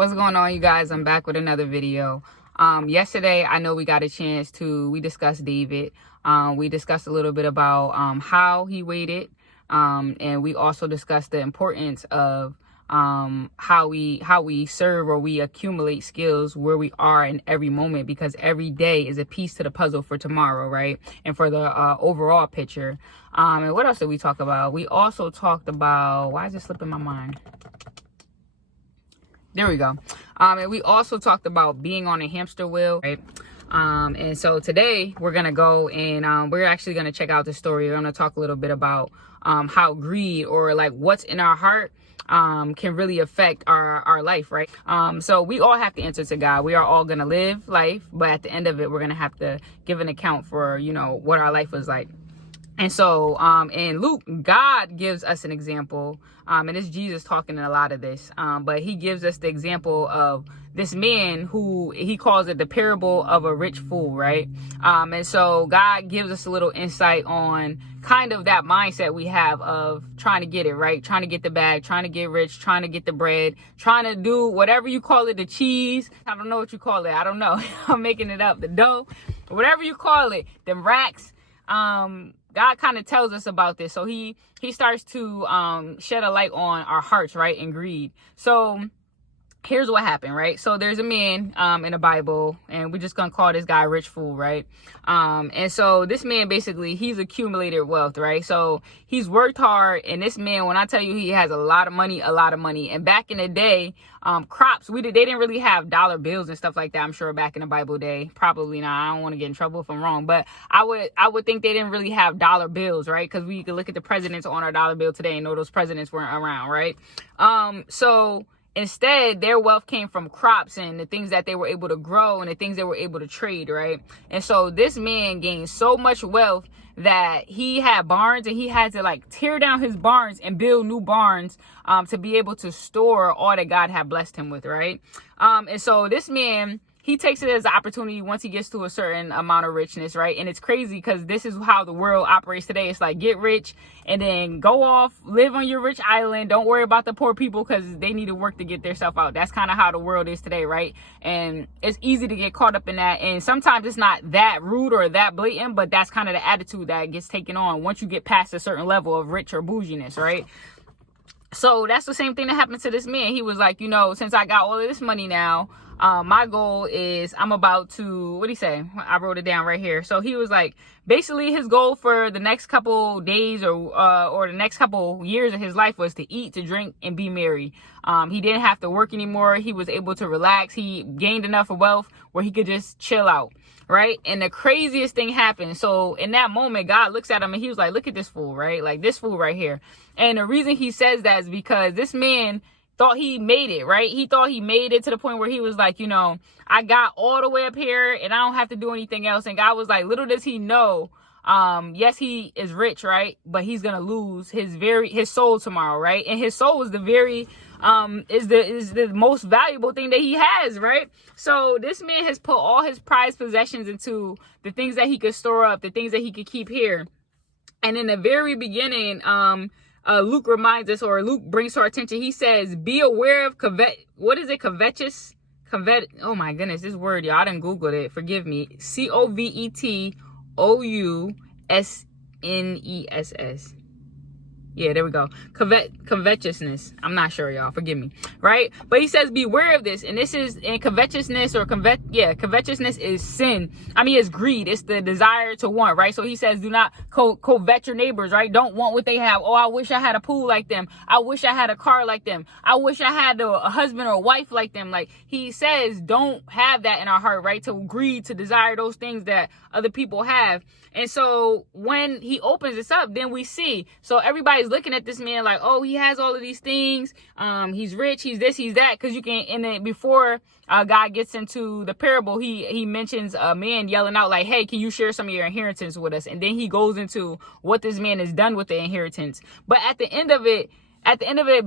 What's going on, you guys? I'm back with another video. Yesterday, I know we got a chance to, we discussed David. We discussed a little bit about how he waited. And we also discussed the importance of how we serve or we accumulate skills where we are in every moment, because every day is a piece to the puzzle for tomorrow, right? And for the overall picture. And what else did we talk about? We also talked about, why is it slipping my mind? There we go. And we also talked about being on a hamster wheel, right? And so today we're going to go and we're actually going to check out the story. We're going to talk a little bit about how greed, or like what's in our heart, can really affect our life, right? So we all have to answer to God. We are all going to live life, but at the end of it, we're going to have to give an account for, you know, what our life was like. And so in Luke, God gives us an example, and it's Jesus talking in a lot of this, but he gives us the example of this man who he calls it the parable of a rich fool, right? And so God gives us a little insight on kind of that mindset we have of trying to get it, right? Trying to get the bag, trying to get rich, trying to get the bread, trying to do whatever you call it, the cheese. I don't know what you call it. I don't know. I'm making it up. The dough, whatever you call it, them racks. God kind of tells us about this. So he starts to shed a light on our hearts, right? And greed. So here's what happened, right? So there's a man in the Bible, and we're just gonna call this guy Rich Fool, right? And so this man, basically, he's accumulated wealth, right? So he's worked hard, and this man, when I tell you, he has a lot of money. And back in the day, crops, they didn't really have dollar bills and stuff like that. I'm sure back in the Bible day, probably not. I don't want to get in trouble if I'm wrong, but I would think they didn't really have dollar bills, right? Because we could look at the presidents on our dollar bill today and know those presidents weren't around, right? So instead, their wealth came from crops and the things that they were able to grow and the things they were able to trade, right? And so this man gained so much wealth that he had barns, and he had to like tear down his barns and build new barns to be able to store all that God had blessed him with, right? And so this man, he takes it as an opportunity once he gets to a certain amount of richness, right? And it's crazy because this is how the world operates today. It's like, get rich and then go off, live on your rich island. Don't worry about the poor people because they need to work to get their stuff out. That's kind of how the world is today, right? And it's easy to get caught up in that. And sometimes it's not that rude or that blatant, but that's kind of the attitude that gets taken on once you get past a certain level of rich or bouginess, right? So that's the same thing that happened to this man. He was like, you know, since I got all of this money now, my goal is I'm about to, what did he say? I wrote it down right here. So he was like, basically his goal for the next couple days or the next couple years of his life was to eat, to drink, and be merry. He didn't have to work anymore. He was able to relax. He gained enough of wealth where he could just chill out, right? And the craziest thing happened. So in that moment, God looks at him and he was like, look at this fool, right? Like this fool right here. And the reason he says that is because this man thought he made it, right? He thought he made it to the point where he was like, you know, I got all the way up here and I don't have to do anything else. And God was like, little does he know, yes, he is rich, right? But he's gonna lose his soul tomorrow, right? And his soul is the very is the most valuable thing that he has, right? So this man has put all his prized possessions into the things that he could store up, the things that he could keep here. And in the very beginning, Luke reminds us, or Luke brings to our attention, he says, be aware of covetous. Oh my goodness, this word, y'all, I didn't Google it. Forgive me. Covetousness. Yeah, there we go. Covetousness. I'm not sure, y'all. Forgive me. Right? But he says, beware of this. And this is in covetousness covetousness is sin. I mean, it's greed. It's the desire to want, right? So he says, do not covet your neighbors, right? Don't want what they have. Oh, I wish I had a pool like them. I wish I had a car like them. I wish I had a husband or a wife like them. Like he says, don't have that in our heart, right? To greed, to desire those things that other people have. And so when he opens this up, then we see, so everybody's looking at this man like, oh, he has all of these things. He's rich. He's this, he's that. Cause you can, and then before God gets into the parable, he mentions a man yelling out like, hey, can you share some of your inheritance with us? And then he goes into what this man has done with the inheritance. But at the end of it,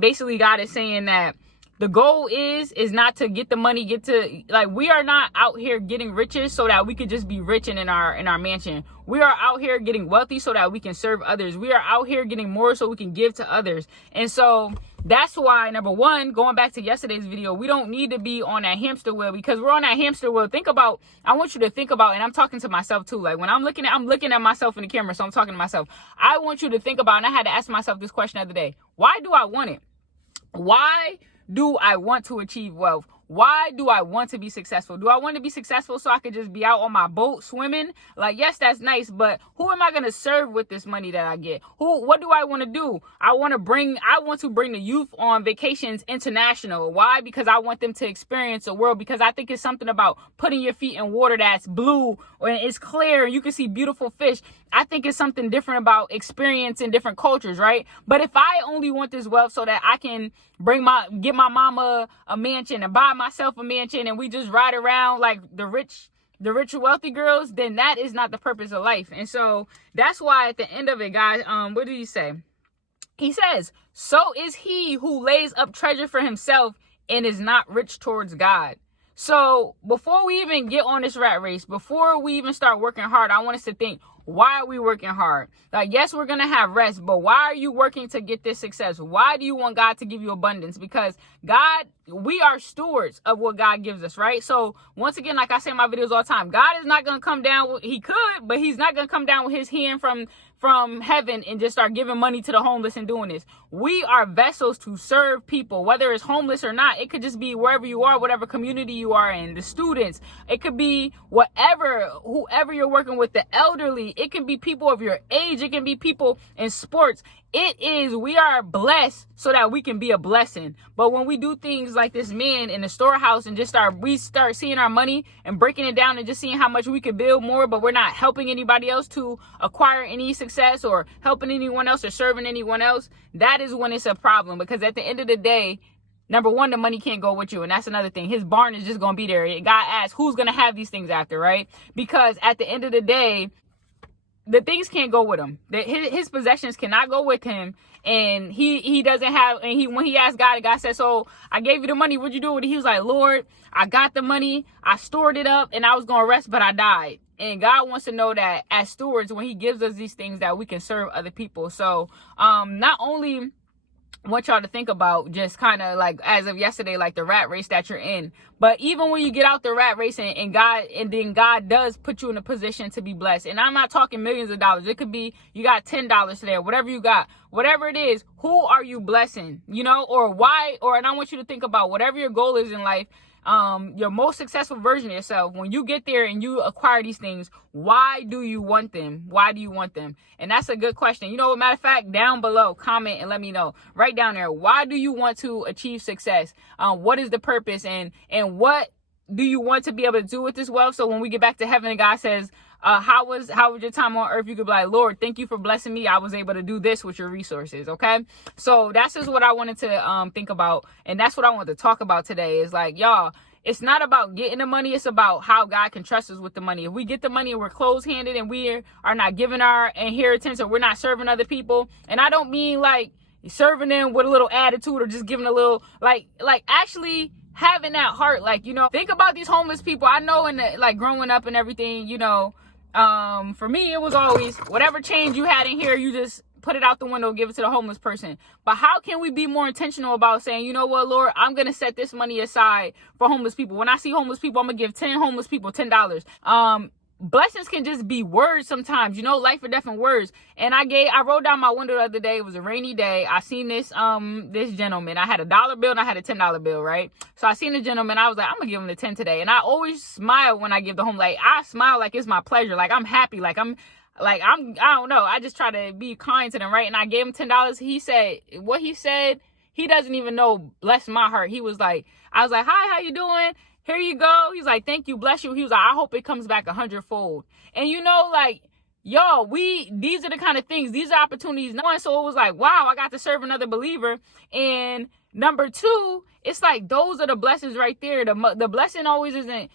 basically God is saying that the goal is not to get the money, we are not out here getting riches so that we could just be rich and in our mansion. We are out here getting wealthy so that we can serve others. We are out here getting more so we can give to others. And so that's why, number one, going back to yesterday's video, we don't need to be on that hamster wheel, because we're on that hamster wheel. I want you to think about, and I'm talking to myself too. Like when I'm looking at myself in the camera, so I'm talking to myself. I want you to think about, and I had to ask myself this question the other day. Why do I want it? Why do I want to achieve wealth? Why do I want to be successful? Do I want to be successful so I could just be out on my boat swimming? Like, yes, that's nice, but who am I going to serve with this money that I get? What do I want to do? I want to bring the youth on vacations international. Why? Because I want them to experience the world, because I think it's something about putting your feet in water that's blue or it's clear and you can see beautiful fish. I think it's something different about experiencing different cultures, right? But if I only want this wealth so that I can get my mama a mansion and buy myself a mansion and we just ride around like the rich wealthy girls, then that is not the purpose of life. And so that's why at the end of it, guys, what did he say? He says, so is he who lays up treasure for himself and is not rich towards God. So before we even get on this rat race, before we even start working hard, I want us to think, why are we working hard? Like, yes, we're going to have rest, but why are you working to get this success? Why do you want God to give you abundance? Because we are stewards of what God gives us, right? So once again, like I say in my videos all the time, God is not going to come down. He could, but he's not going to come down with his hand from heaven and just start giving money to the homeless and doing this. We are vessels to serve people, whether it's homeless or not. It could just be wherever you are, whatever community you are in, the students. It could be whoever you're working with, the elderly. It can be people of your age. It can be people in sports. We are blessed so that we can be a blessing. But when we do things like this man in the storehouse and we start seeing our money and breaking it down and just seeing how much we could build more, but we're not helping anybody else to acquire any success or helping anyone else or serving anyone else, that is when it's a problem. Because at the end of the day, number one, the money can't go with you. And that's another thing. His barn is just going to be there. God asks, who's going to have these things after, right? Because at the end of the day, the things can't go with him. His possessions cannot go with him. And he doesn't have, and when he asked God, God said, so I gave you the money. What'd you do with it? He was like, Lord, I got the money. I stored it up and I was going to rest, but I died. And God wants to know that as stewards, when he gives us these things, that we can serve other people. So not only want y'all to think about just kind of like as of yesterday, like the rat race that you're in, but even when you get out the rat race and then God does put you in a position to be blessed. And I'm not talking millions of dollars. It could be you got $10 today, whatever you got, whatever it is. Who are you blessing? Or why? And I want you to think about whatever your goal is in life. Your most successful version of yourself, when you get there and you acquire these things, why do you want them? Why do you want them? And that's a good question. Matter of fact, down below, comment and let me know. Right down there, why do you want to achieve success? What is the purpose and what do you want to be able to do with this wealth? So when we get back to heaven and God says, how was your time on earth? You could be like, Lord, thank you for blessing me. I was able to do this with your resources. Okay. So that's just what I wanted to think about. And that's what I wanted to talk about today is like, y'all, it's not about getting the money. It's about how God can trust us with the money. If we get the money and we're closed-handed and we are not giving our inheritance or we're not serving other people. And I don't mean like serving them with a little attitude or just giving a little like actually having that heart. Like, think about these homeless people. I know growing up and everything, for me, it was always whatever change you had in here, you just put it out the window, give it to the homeless person. But how can we be more intentional about saying, you know what, Lord, I'm going to set this money aside for homeless people. When I see homeless people, I'm going to give 10 homeless people $10. Blessings can just be words sometimes, life or death and words. And I wrote down my window the other day. It was a rainy day. I seen this gentleman. I had a $1 bill and I had a $10 bill, right? So I seen the gentleman. I was like, I'm gonna give him the 10 today. And I always smile when I give the home. Like I smile like it's my pleasure. Like I'm happy. I don't know. I just try to be kind to them, right? And I gave him $10. He said, he doesn't even know, bless my heart. He was like, I was like, hi, how you doing? Here you go. He's like, thank you, bless you. He was like, I hope it comes back 100-fold. And y'all, these are the kind of things, these are opportunities. So it was like, wow, I got to serve another believer. And number two, it's like, those are the blessings right there. The blessing always isn't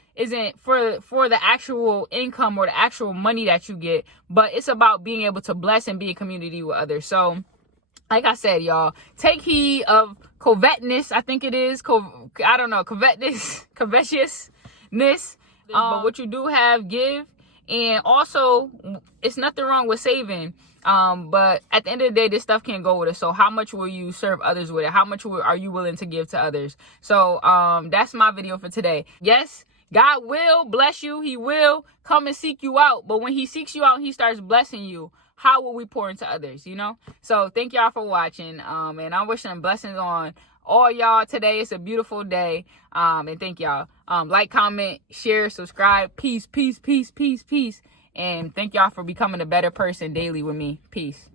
for the actual income or the actual money that you get, but it's about being able to bless and be in community with others. So like I said, y'all, take heed of covetousness. I think it is. Covetousness. But what you do have, give. And also, it's nothing wrong with saving. But at the end of the day, this stuff can't go with us. So how much will you serve others with it? How much are you willing to give to others? So that's my video for today. Yes, God will bless you. He will come and seek you out. But when he seeks you out, he starts blessing you. How will we pour into others, you know? So thank y'all for watching. And I'm wishing blessings on all y'all today. It's a beautiful day. And thank y'all. Like, comment, share, subscribe. Peace, peace, peace, peace, peace. And thank y'all for becoming a better person daily with me. Peace.